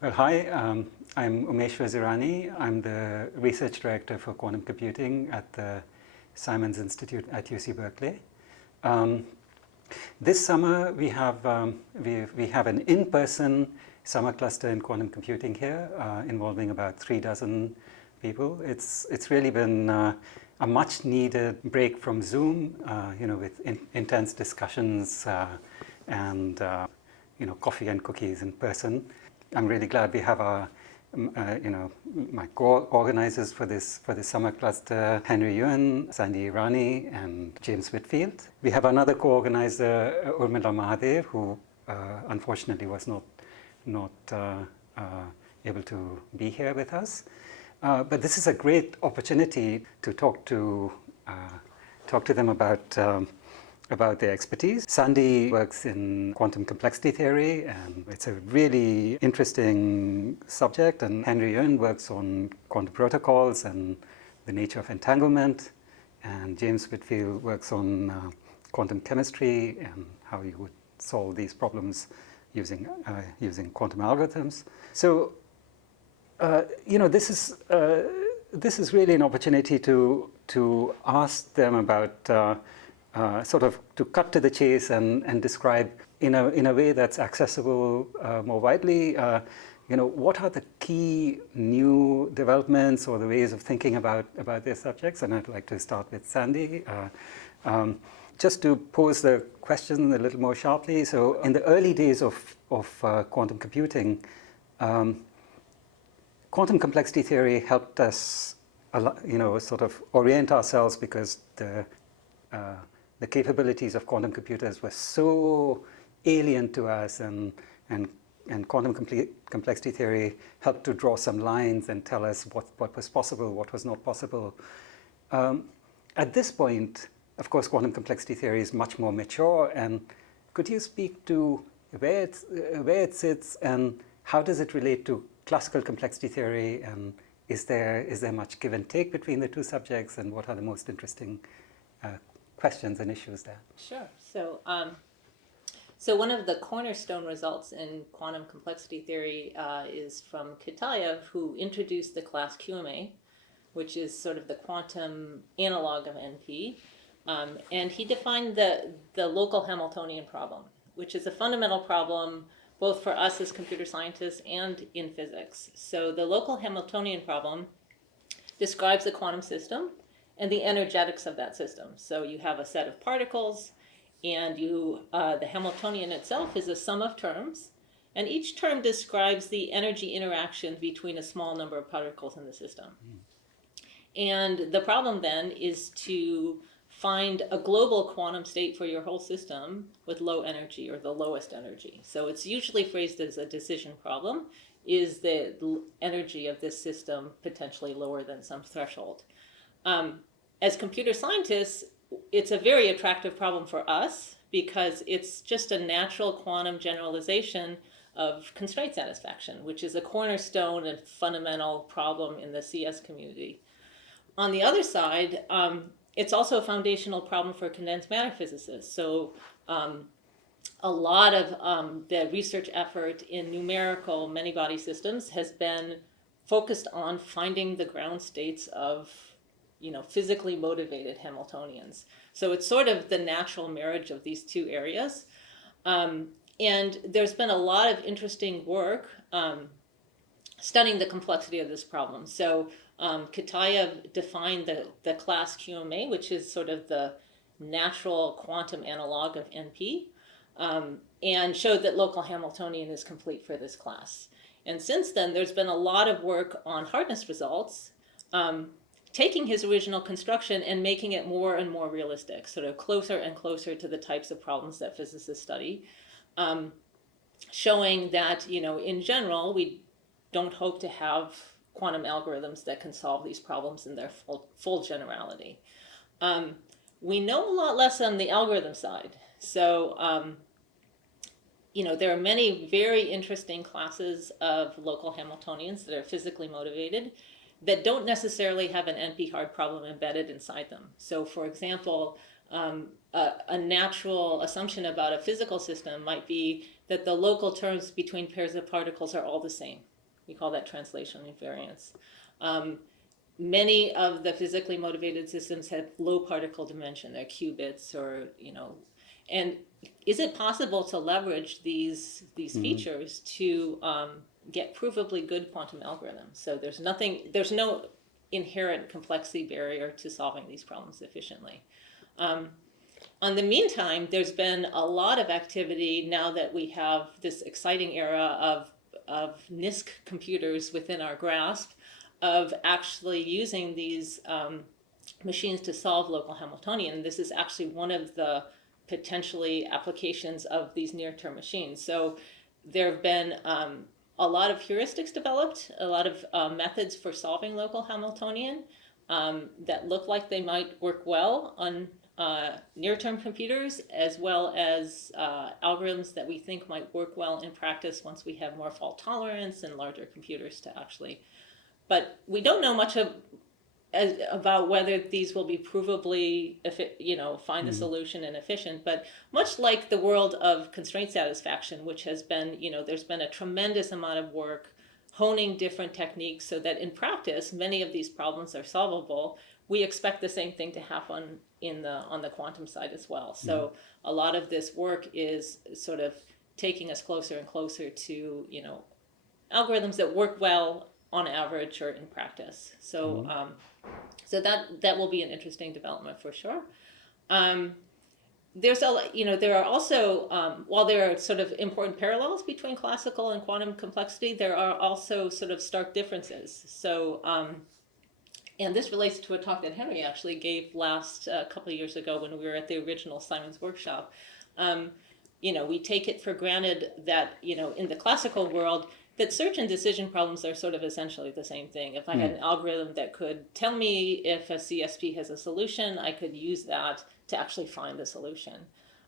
Well, hi, I'm Umesh Vazirani. I'm the Research Director for Quantum Computing at the Simons Institute at UC Berkeley. This summer we have an in-person summer cluster in quantum computing here, involving about 36 people. It's really been a much-needed break from Zoom, with intense discussions and coffee and cookies in person. I'm really glad we have my co-organizers for this summer cluster, Henry Yuen, Sandy Irani, and James Whitfield. We have another co-organizer, Urmila Mahadev, who unfortunately was not able to be here with us. But this is a great opportunity to talk to them about their expertise. Sandy works in quantum complexity theory, and it's a really interesting subject. And Henry Yuen works on quantum protocols and the nature of entanglement. And James Whitfield works on quantum chemistry and how you would solve these problems using quantum algorithms. So, this is really an opportunity to ask them about. Sort of to cut to the chase and describe in a way that's accessible more widely, what are the key new developments or the ways of thinking about their subjects? And I'd like to start with Sandy. Just to pose the question a little more sharply. So in the early days of quantum computing, quantum complexity theory helped us, sort of orient ourselves because the capabilities of quantum computers were so alien to us, and quantum complexity theory helped to draw some lines and tell us what was possible, what was not possible. At this point, of course, quantum complexity theory is much more mature, and could you speak to where it sits and how does it relate to classical complexity theory, and is there much give and take between the two subjects, and what are the most interesting questions and issues there? Sure. So one of the cornerstone results in quantum complexity theory is from Kitaev, who introduced the class QMA, which is sort of the quantum analog of NP. And he defined the local Hamiltonian problem, which is a fundamental problem both for us as computer scientists and in physics. So the local Hamiltonian problem describes the quantum system and the energetics of that system. So you have a set of particles, and the Hamiltonian itself is a sum of terms, and each term describes the energy interaction between a small number of particles in the system. And the problem then is to find a global quantum state for your whole system with low energy, or the lowest energy. So it's usually phrased as a decision problem. Is the energy of this system potentially lower than some threshold? As computer scientists, it's a very attractive problem for us because it's just a natural quantum generalization of constraint satisfaction, which is a cornerstone and fundamental problem in the CS community. On the other side, it's also a foundational problem for condensed matter physicists. So a lot of the research effort in numerical many-body systems has been focused on finding the ground states of physically motivated Hamiltonians. So it's sort of the natural marriage of these two areas. And there's been a lot of interesting work studying the complexity of this problem. So Kitaev defined the class QMA, which is sort of the natural quantum analog of NP, and showed that local Hamiltonian is complete for this class. And since then, there's been a lot of work on hardness results, taking his original construction and making it more and more realistic, sort of closer and closer to the types of problems that physicists study, showing that, in general, we don't hope to have quantum algorithms that can solve these problems in their full generality. We know a lot less on the algorithm side. So, there are many very interesting classes of local Hamiltonians that are physically motivated that don't necessarily have an NP-hard problem embedded inside them. So, for example, a natural assumption about a physical system might be that the local terms between pairs of particles are all the same. We call that translation invariance. Many of the physically motivated systems have low particle dimension, they're qubits or, and is it possible to leverage these features to get provably good quantum algorithms? So there's no inherent complexity barrier to solving these problems efficiently. On the meantime, there's been a lot of activity now that we have this exciting era of NISQ computers within our grasp, of actually using these machines to solve local Hamiltonian. This is actually one of the potentially applications of these near-term machines. So there have been a lot of heuristics developed, a lot of methods for solving local Hamiltonian that look like they might work well on near-term computers, as well as algorithms that we think might work well in practice once we have more fault tolerance and larger computers to actually. But we don't know much about whether these will be provably, find the solution and efficient. But much like the world of constraint satisfaction, which has been, there's been a tremendous amount of work honing different techniques so that in practice, many of these problems are solvable. We expect the same thing to happen on the quantum side as well. So a lot of this work is sort of taking us closer and closer to, algorithms that work well on average or in practice. So so that will be an interesting development for sure. There are also, while there are sort of important parallels between classical and quantum complexity, there are also sort of stark differences. So, and this relates to a talk that Henry actually gave last couple of years ago when we were at the original Simon's workshop. We take it for granted that, in the classical world, that search and decision problems are sort of essentially the same thing. If I had an algorithm that could tell me if a CSP has a solution, I could use that to actually find the solution.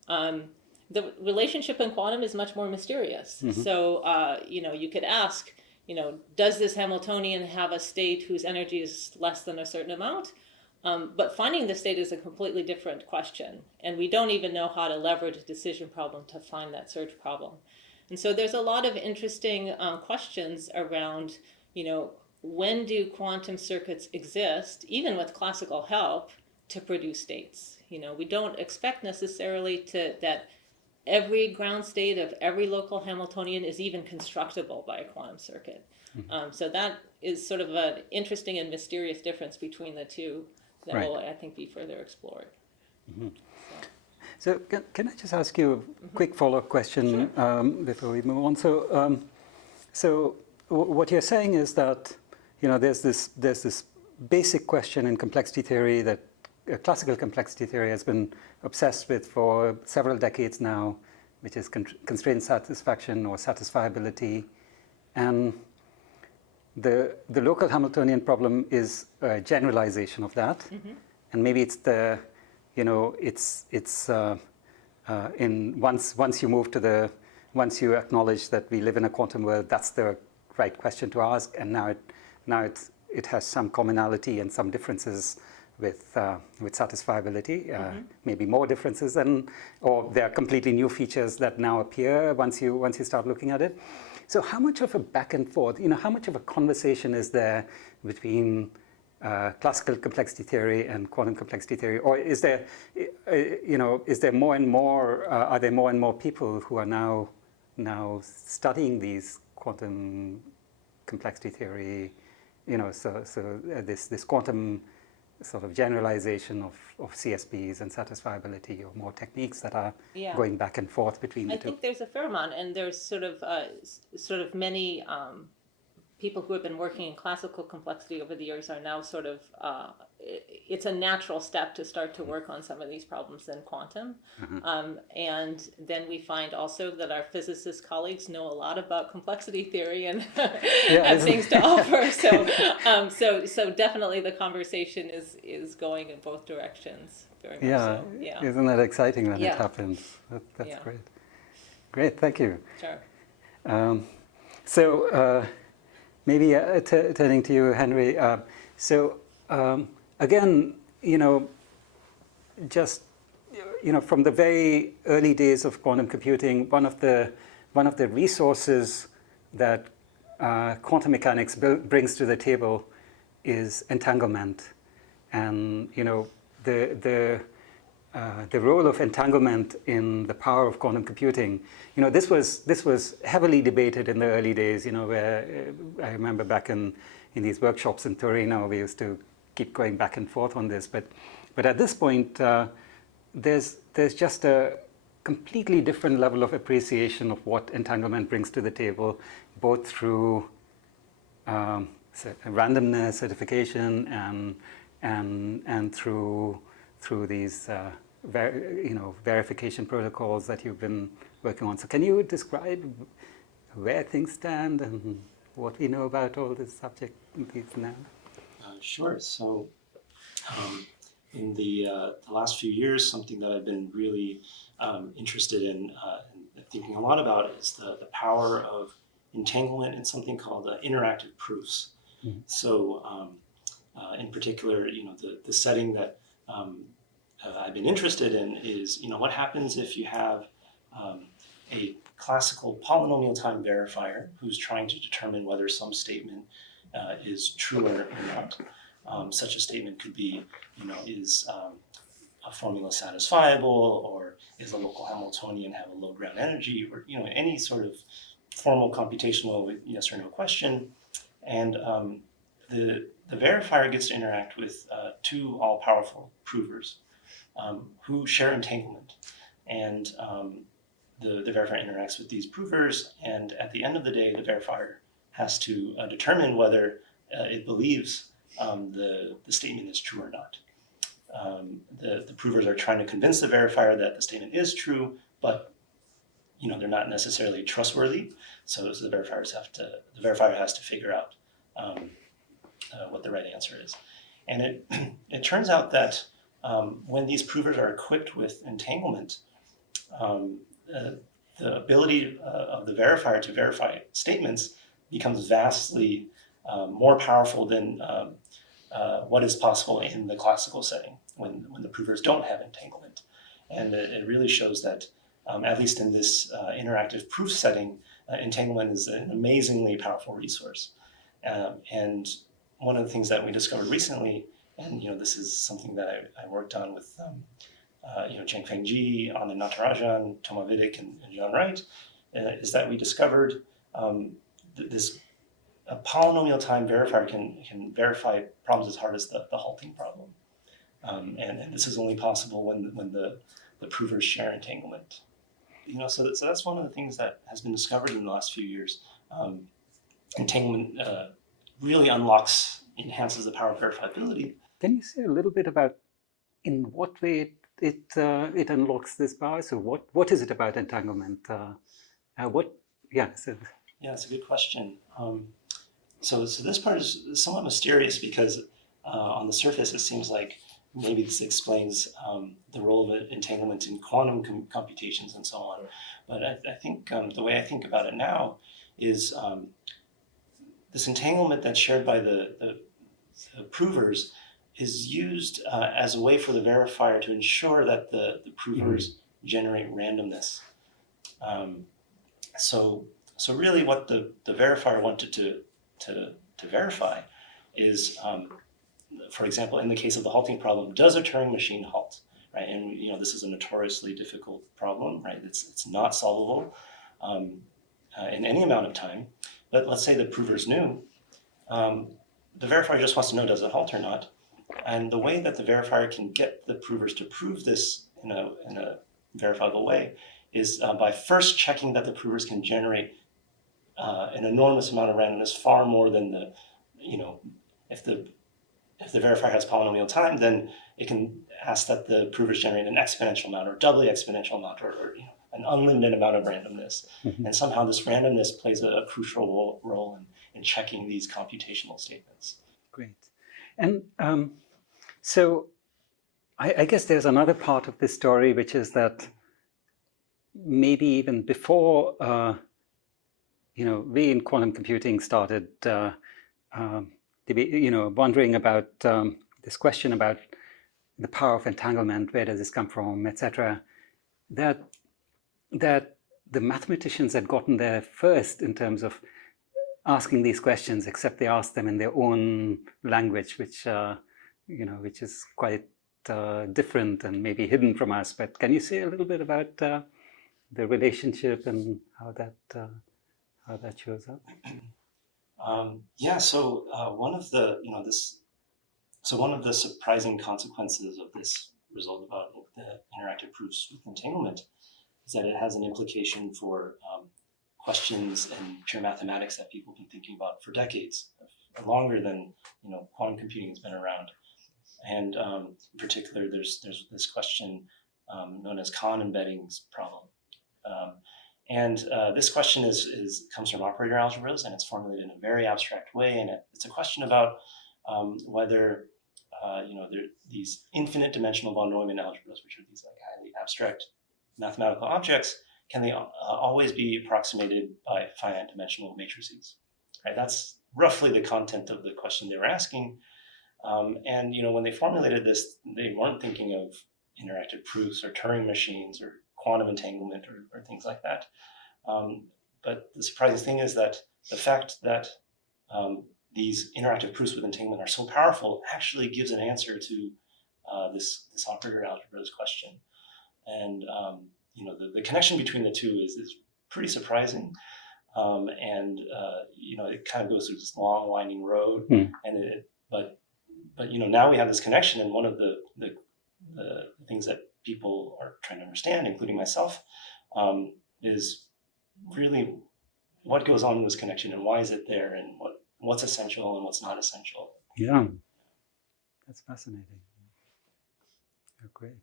The relationship in quantum is much more mysterious. So, you could ask, does this Hamiltonian have a state whose energy is less than a certain amount? But finding the state is a completely different question. And we don't even know how to leverage a decision problem to find that search problem. And so there's a lot of interesting questions around, when do quantum circuits exist, even with classical help, to produce states? We don't expect necessarily that every ground state of every local Hamiltonian is even constructible by a quantum circuit. So that is sort of an interesting and mysterious difference between the two that will, I think, be further explored. So can I just ask you a quick follow-up question before we move on? So what you're saying is that there's this basic question in complexity theory that classical complexity theory has been obsessed with for several decades now, which is constraint satisfaction or satisfiability, and the local Hamiltonian problem is a generalization of that, and maybe it's the once you acknowledge that we live in a quantum world, that's the right question to ask, and now it has some commonality and some differences with satisfiability, maybe more differences or there are completely new features that now appear once you start looking at it. So how much of a back and forth, how much of a conversation is there between classical complexity theory and quantum complexity theory, or is there, is there more and more? Are there more and more people who are now studying these quantum complexity theory? This quantum sort of generalization of CSPs and satisfiability, or more techniques that are going back and forth between the two. I think there's a fair amount, and there's sort of many people who have been working in classical complexity over the years are now sort of, it's a natural step to start to work on some of these problems in quantum. And then we find also that our physicist colleagues know a lot about complexity theory and have things to offer. So definitely the conversation is going in both directions. Very much so. Yeah. Isn't that exciting when it happens? That's great. Great, thank you. Sure. Maybe turning to you, Henry. Again, just from the very early days of quantum computing, one of the one of the resources that quantum mechanics brings to the table is entanglement. And the role of entanglement in the power of quantum computing, this was heavily debated in the early days, where I remember back in these workshops in Torino, we used to keep going back and forth on this. But at this point, there's just a completely different level of appreciation of what entanglement brings to the table, both through randomness, certification, and through these verification protocols that you've been working on. So can you describe where things stand and what we know about all this subject now? Sure. So in the last few years, something that I've been really interested in and thinking a lot about is the power of entanglement in something called interactive proofs. Mm-hmm. So in particular, the setting that I've been interested in is, what happens if you have a classical polynomial time verifier who's trying to determine whether some statement is true or not. Such a statement could be, is a formula satisfiable, or is a local Hamiltonian have a low ground energy, or any sort of formal computational yes or no question. And the verifier gets to interact with two all-powerful provers who share entanglement. And the verifier interacts with these provers, and at the end of the day, the verifier has to determine whether it believes the statement is true or not. The provers are trying to convince the verifier that the statement is true, but they're not necessarily trustworthy. So the verifier has to figure out what the right answer is. And it turns out that when these provers are equipped with entanglement, the ability of the verifier to verify statements becomes vastly more powerful than what is possible in the classical setting when the provers don't have entanglement. And it really shows that, at least in this interactive proof setting, entanglement is an amazingly powerful resource. And one of the things that we discovered recently, and this is something that I worked on with Chengfeng Ji, Anand Natarajan, Toma Vidic, and John Wright, is that we discovered this a polynomial time verifier can verify problems as hard as the halting problem. And this is only possible when the provers share entanglement. So that's one of the things that has been discovered in the last few years. Entanglement really enhances the power of verifiability. Can you say a little bit about in what way it unlocks this power? So what is it about entanglement? Yeah, it's a good question. So this part is somewhat mysterious because on the surface it seems like maybe this explains the role of entanglement in quantum computations and so on. But I think the way I think about it now is this entanglement that's shared by the provers is used as a way for the verifier to ensure that the provers generate randomness. So really what the verifier wanted to verify is, for example, in the case of the halting problem, does a Turing machine halt? Right, and this is a notoriously difficult problem. Right, it's not solvable in any amount of time. But let's say the provers knew. The verifier just wants to know, does it halt or not? And the way that the verifier can get the provers to prove this in a verifiable way is by first checking that the provers can generate an enormous amount of randomness, far more than if the verifier has polynomial time, then it can ask that the provers generate an exponential amount or doubly exponential amount or an unlimited amount of randomness. Mm-hmm. And somehow this randomness plays a crucial role in checking these computational statements. Great. And so I guess there's another part of this story, which is that maybe even before we in quantum computing started wondering about this question about the power of entanglement, where does this come from, etc., that the mathematicians had gotten there first in terms of asking these questions, except they asked them in their own language, which which is quite different and maybe hidden from us. But can you say a little bit about the relationship and how that shows up? Yeah. So one of the one of the surprising consequences of this result about the interactive proofs with entanglement is that it has an implication for questions in pure mathematics that people have been thinking about for decades, longer than quantum computing has been around. And in particular, there's this question known as Kahn embeddings problem. This question comes from operator algebras, and it's formulated in a very abstract way. And it's a question about whether these infinite dimensional von Neumann algebras, which are these like highly abstract mathematical objects, can they always be approximated by finite dimensional matrices? Right. That's roughly the content of the question they were asking. When they formulated this, they weren't thinking of interactive proofs or Turing machines or quantum entanglement or things like that. But the surprising thing is that the fact that these interactive proofs with entanglement are so powerful actually gives an answer to this operator algebras question. And the connection between the two is pretty surprising. It kind of goes through this long winding road. But now we have this connection, and one of the things that people are trying to understand, including myself, is really what goes on in this connection and why is it there, and what's essential and what's not essential. Yeah, that's fascinating. Oh, great.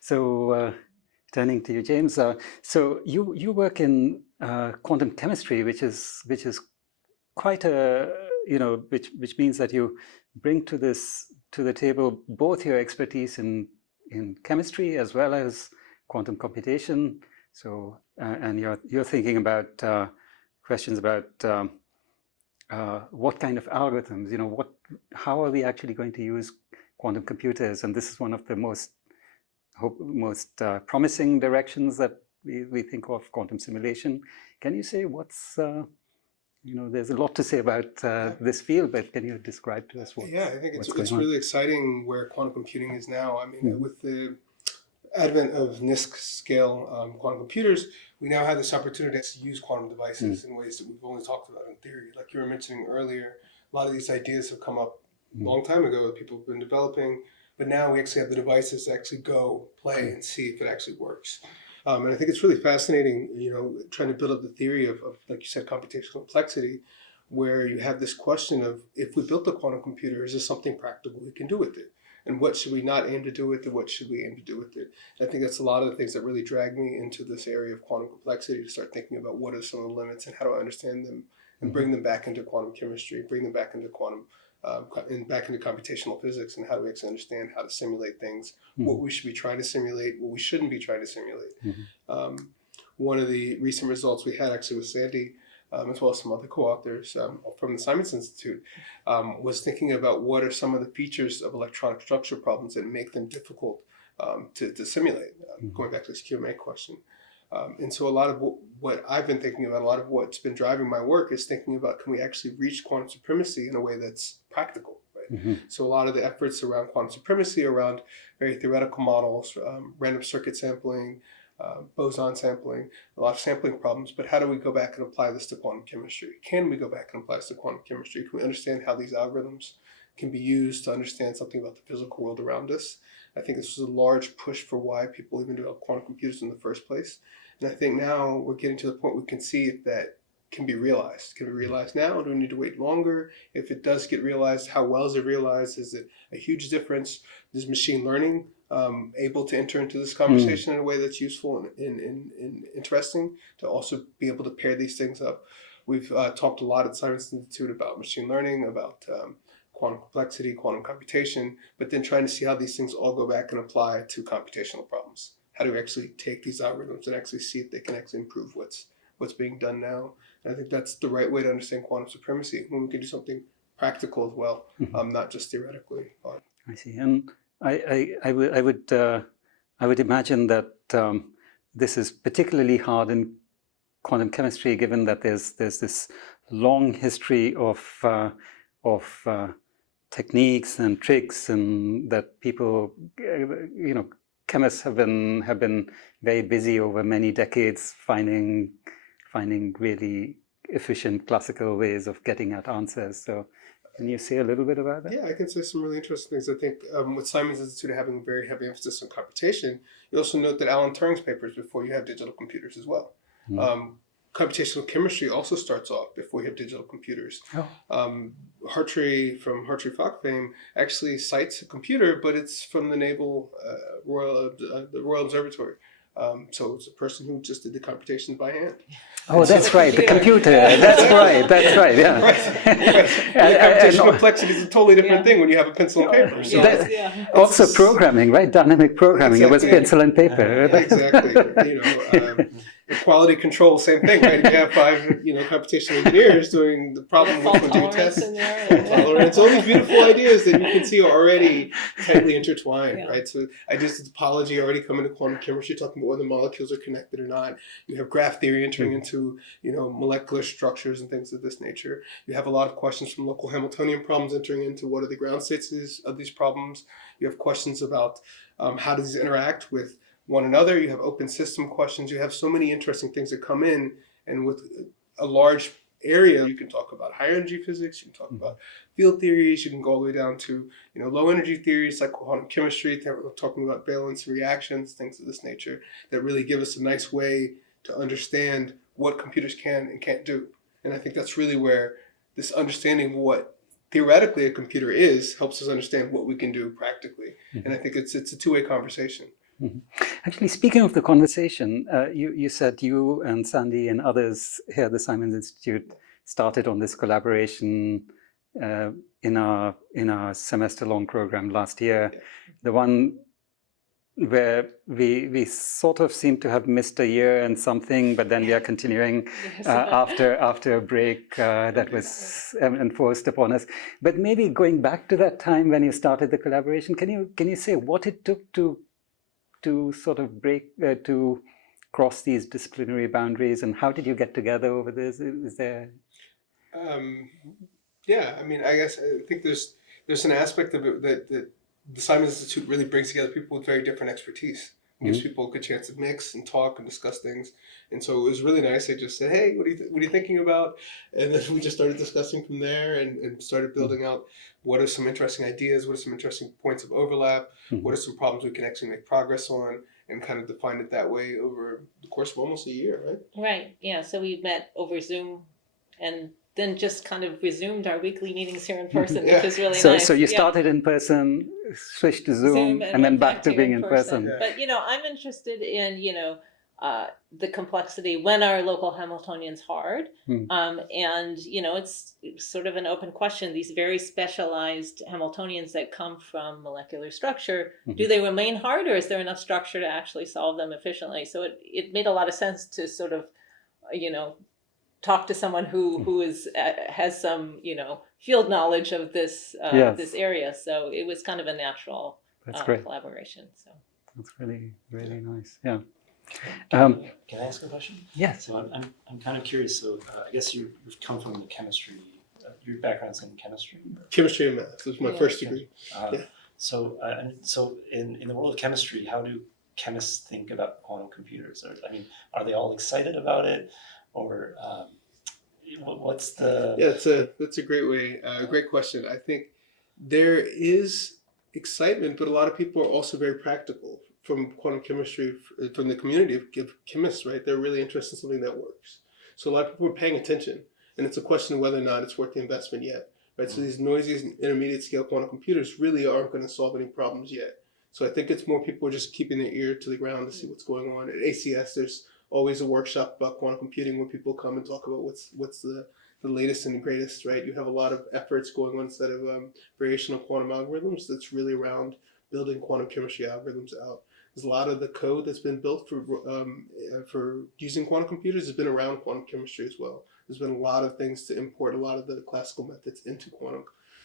So turning to you, James. So you work in quantum chemistry, which is quite a which means that you bring to the table both your expertise in chemistry as well as quantum computation. So and you're thinking about questions about what kind of algorithms, how are we actually going to use quantum computers? And this is one of the most promising directions that we think of, quantum simulation. Can you say what's there's a lot to say about this field, but can you describe to us I think it's really exciting where quantum computing is now. I mean, with the advent of NISQ scale quantum computers, we now have this opportunity to use quantum devices in ways that we've only talked about in theory. Like you were mentioning earlier, a lot of these ideas have come up a long time ago that people have been developing, but now we actually have the devices to actually go play and see if it actually works. And I think it's really fascinating, trying to build up the theory of, like you said, computational complexity, where you have this question of, if we built a quantum computer, is there something practical we can do with it? And what should we not aim to do with it? What should we aim to do with it? And I think that's a lot of the things that really drag me into this area of quantum complexity, to start thinking about what are some of the limits and how do I understand them, and bring them back into quantum chemistry, bring them back into quantum and back into computational physics, and how do we actually understand how to simulate things, what we should be trying to simulate, what we shouldn't be trying to simulate. One of the recent results we had actually with Sandy, as well as some other co-authors from the Simons Institute, was thinking about what are some of the features of electronic structure problems that make them difficult to simulate, going back to this QMA question. And so a lot of what I've been thinking about, a lot of what's been driving my work, is thinking about, can we actually reach quantum supremacy in a way that's practical, right? So a lot of the efforts around quantum supremacy, around very theoretical models, random circuit sampling, boson sampling, a lot of sampling problems, but how do we go back and apply this to quantum chemistry? Can we go back and apply this to quantum chemistry? Can we understand how these algorithms can be used to understand something about the physical world around us? I think this was a large push for why people even developed quantum computers in the first place. And I think now we're getting to the point we can see if that can be realized. Can it be realized now? Do we need to wait longer? If it does get realized, how well is it realized? Is it a huge difference? Is machine learning able to enter into this conversation in a way that's useful and interesting, to also be able to pair these things up? We've talked a lot at Simons Institute about machine learning, about quantum complexity, quantum computation, but then trying to see how these things all go back and apply to computational problems. How do we actually take these algorithms and actually see if they can actually improve what's being done now? And I think that's the right way to understand quantum supremacy, when we can do something practical as well, not just theoretically. I see. And I would imagine that this is particularly hard in quantum chemistry, given that there's this long history of techniques and tricks, and that people, chemists have been very busy over many decades finding really efficient classical ways of getting at answers. So can you say a little bit about that? Yeah, I can say some really interesting things. I think with Simon's Institute having a very heavy emphasis on computation, you also note that Alan Turing's papers before you have digital computers as well. Computational chemistry also starts off before you have digital computers. Hartree from Hartree-Fock fame actually cites a computer, but it's from the Naval the Royal Observatory. So it's a person who just did the computations by hand. Oh, that's right, the computer. That's right, yeah. Computational complexity is a totally different thing when you have a pencil and paper. So also programming, right? Dynamic programming. Exactly. It was pencil and paper. Exactly. Quality control, same thing, right? You have 5, computational engineers doing the problem, which one do you test? Tolerance, all these beautiful ideas that you can see are already tightly intertwined, right? So ideas of topology already come into quantum chemistry, talking about whether molecules are connected or not. You have graph theory entering into, molecular structures and things of this nature. You have a lot of questions from local Hamiltonian problems entering into what are the ground states of these problems. You have questions about how does these interact with one another. You have open system questions. You have so many interesting things that come in, and with a large area, you can talk about higher energy physics, you can talk about field theories, you can go all the way down to low energy theories like quantum chemistry, talking about valence reactions, things of this nature that really give us a nice way to understand what computers can and can't do. And I think that's really where this understanding of what theoretically a computer is helps us understand what we can do practically. And I think it's a two-way conversation. Actually, speaking of the conversation, you said you and Sandy and others here at the Simons Institute started on this collaboration in our semester-long program last year. Yeah. The one where we sort of seem to have missed a year and something, but then we are continuing after a break that was enforced upon us. But maybe going back to that time when you started the collaboration, can you say what it took to sort of to cross these disciplinary boundaries, and how did you get together over this? Is there? I guess I think there's an aspect of it that the Simons Institute really brings together people with very different expertise. It gives people a good chance to mix and talk and discuss things. And so it was really nice. They just said, hey, what are you thinking about? And then we just started discussing from there and started building out what are some interesting ideas, what are some interesting points of overlap, what are some problems we can actually make progress on, and kind of define it that way over the course of almost a year, right? Right, yeah. So we met over Zoom and then just kind of resumed our weekly meetings here in person, which is really nice. So you started in person, switched to Zoom and then back to being in person. Yeah. But, I'm interested in, the complexity when are local Hamiltonians hard? And, it's sort of an open question. These very specialized Hamiltonians that come from molecular structure, do they remain hard, or is there enough structure to actually solve them efficiently? So it made a lot of sense to sort of, talk to someone who has some field knowledge of this this area. So it was kind of a natural collaboration. So that's really nice. Yeah. Can I ask a question? Yes. So I'm kind of curious. So I guess you've come from the chemistry. Your background's in chemistry. Chemistry and math was my first degree. So in the world of chemistry, how do chemists think about quantum computers? Are they all excited about it? Or what's the? Yeah, that's a great question. I think there is excitement, but a lot of people are also very practical from quantum chemistry, from the community of chemists, right? They're really interested in something that works. So a lot of people are paying attention, and it's a question of whether or not it's worth the investment yet, right? So these noisy intermediate scale quantum computers really aren't going to solve any problems yet. So I think it's more people are just keeping their ear to the ground to see what's going on. At ACS, there's always a workshop about quantum computing where people come and talk about what's the latest and the greatest, right? You have a lot of efforts going on instead of variational quantum algorithms that's really around building quantum chemistry algorithms out. There's a lot of the code that's been built for using quantum computers has been around quantum chemistry as well. There's been a lot of things to import a lot of the classical methods into quantum.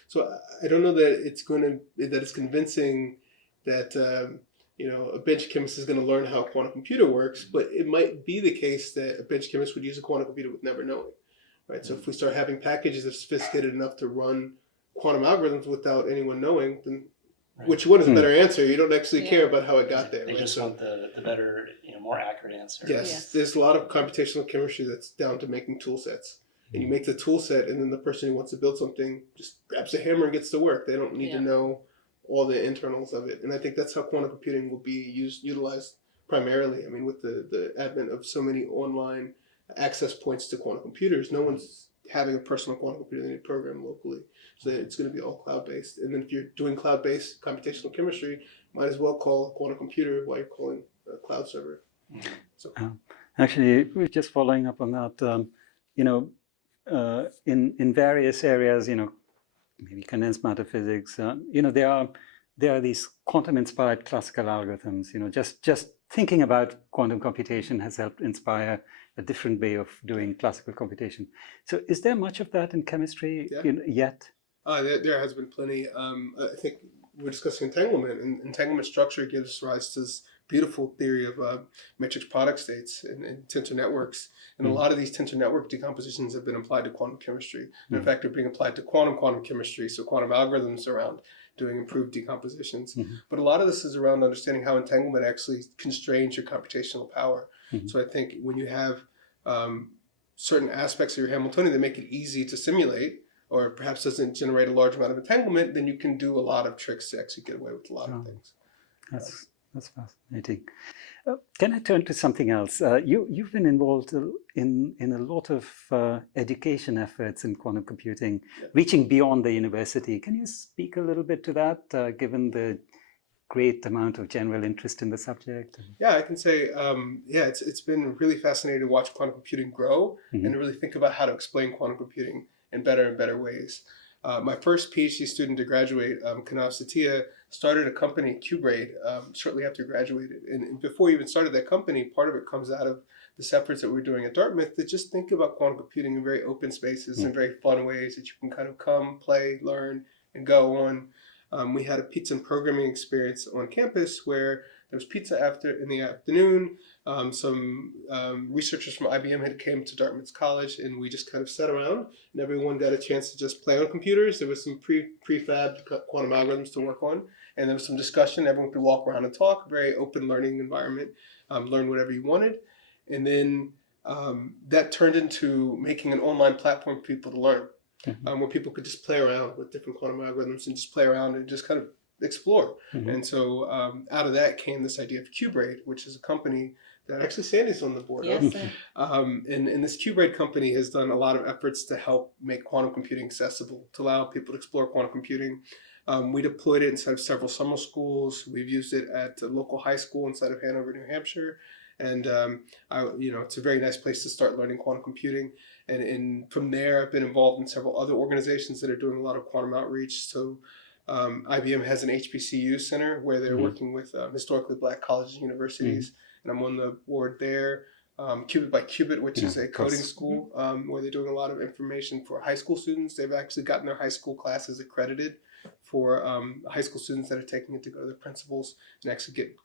So I don't know that it's convincing that a bench chemist is going to learn how a quantum computer works, but it might be the case that a bench chemist would use a quantum computer with never knowing, right? So if we start having packages that are sophisticated enough to run quantum algorithms without anyone knowing, then Right. which one is a better answer? You don't actually care about how it got there. They right? just So, want the better, more accurate answer. yes, there's a lot of computational chemistry that's down to making tool sets. And you make the tool set, and then the person who wants to build something just grabs a hammer and gets to work. They don't need to know all the internals of it. And I think that's how quantum computing will be utilized primarily. I mean, with the advent of so many online access points to quantum computers, no one's having a personal quantum computer they program locally. So it's going to be all cloud-based. And then if you're doing cloud-based computational chemistry, might as well call a quantum computer while you're calling a cloud server. So Actually, we're just following up on that. In various areas, maybe condensed matter physics, there are these quantum-inspired classical algorithms. Just thinking about quantum computation has helped inspire a different way of doing classical computation. So, is there much of that in chemistry yet? There has been plenty. I think we're discussing entanglement, and entanglement structure gives rise to this beautiful theory of matrix product states and tensor networks. And a lot of these tensor network decompositions have been applied to quantum chemistry. And in fact, they're being applied to quantum chemistry, so quantum algorithms around doing improved decompositions. But a lot of this is around understanding how entanglement actually constrains your computational power. So I think when you have certain aspects of your Hamiltonian that make it easy to simulate, or perhaps doesn't generate a large amount of entanglement, then you can do a lot of tricks to actually get away with a lot of things. That's fascinating. Can I turn to something else? You've been involved in a lot of education efforts in quantum computing, reaching beyond the university. Can you speak a little bit to that, given the great amount of general interest in the subject? Yeah, I can say, it's been really fascinating to watch quantum computing grow and to really think about how to explain quantum computing in better and better ways. My first PhD student to graduate, Kanav Satia, started a company, QBraid, shortly after he graduated. And before he even started that company, part of it comes out of this efforts that we're doing at Dartmouth to just think about quantum computing in very open spaces and very fun ways that you can kind of come, play, learn, and go on. We had a pizza and programming experience on campus where there was pizza in the afternoon. Some researchers from IBM had came to Dartmouth College, and we just kind of sat around, and everyone got a chance to just play on computers. There was some prefabbed quantum algorithms to work on, and there was some discussion. Everyone could walk around and talk. Very open learning environment. Learn whatever you wanted, and then that turned into making an online platform for people to learn, where people could just play around with different quantum algorithms and just play around and just kind of explore. And so out of that came this idea of QBraid, which is a company that actually Sandy's on the board of. And this QBraid company has done a lot of efforts to help make quantum computing accessible, to allow people to explore quantum computing. We deployed it inside of several summer schools. We've used it at a local high school inside of Hanover, New Hampshire. And it's a very nice place to start learning quantum computing. And from there, I've been involved in several other organizations that are doing a lot of quantum outreach. So IBM has an HBCU center where they're working with historically Black colleges and universities, and I'm on the board there. Qubit by Qubit, which is a coding school where they're doing a lot of information for high school students. They've actually gotten their high school classes accredited for high school students that are taking it to go to their principals and actually get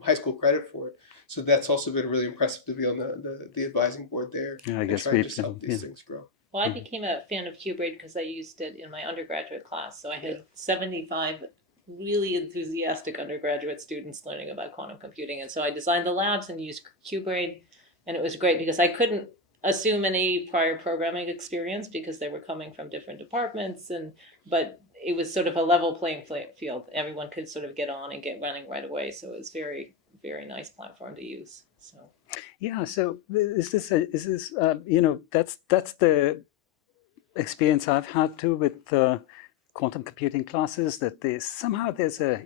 high school credit for it. So that's also been really impressive to be on the advising board there. Yeah, I guess trying to just help these things grow. Well, I became a fan of QBraid because I used it in my undergraduate class. So I had 75 really enthusiastic undergraduate students learning about quantum computing. And so I designed the labs and used QBraid. And it was great because I couldn't assume any prior programming experience because they were coming from different departments. But it was sort of a level playing field. Everyone could sort of get on and get running right away. So it was very, very nice platform to use. So. Yeah. So that's the experience I've had too with quantum computing classes. That there's a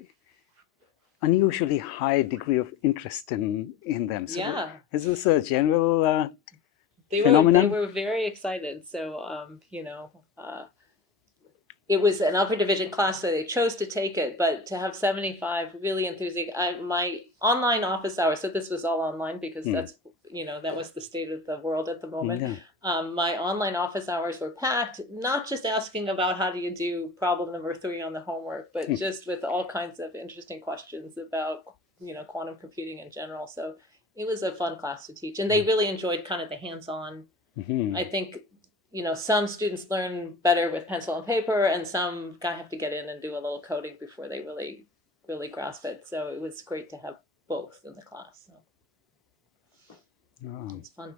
unusually high degree of interest in them. So is this a general phenomenon? They were very excited. So it was an upper division class, so they chose to take it, but to have 75 really enthusiastic, my online office hours, so this was all online because that's, that was the state of the world at the moment. Yeah. My online office hours were packed, not just asking about how do you do problem number 3 on the homework, but just with all kinds of interesting questions about quantum computing in general. So it was a fun class to teach, and they really enjoyed kind of the hands-on. I think some students learn better with pencil and paper, and some have to get in and do a little coding before they really grasp it. So it was great to have both in the class. So it's fun.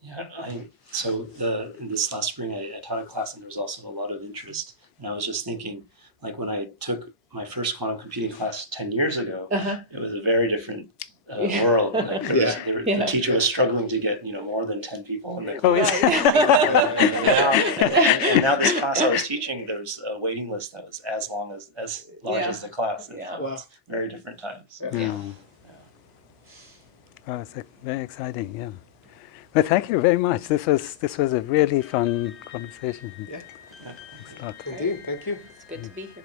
Yeah, in this last spring I taught a class, and there was also a lot of interest. And I was just thinking, like when I took my first quantum computing class 10 years ago, it was a very different world. Like the teacher was struggling to get more than 10 people in the class. And now this class I was teaching, there's a waiting list that was as large as the class. And it's very different times. Oh, it's very exciting, yeah. Well, thank you very much. This was a really fun conversation. Yeah. Thanks a lot. Indeed, thank you. It's good to be here.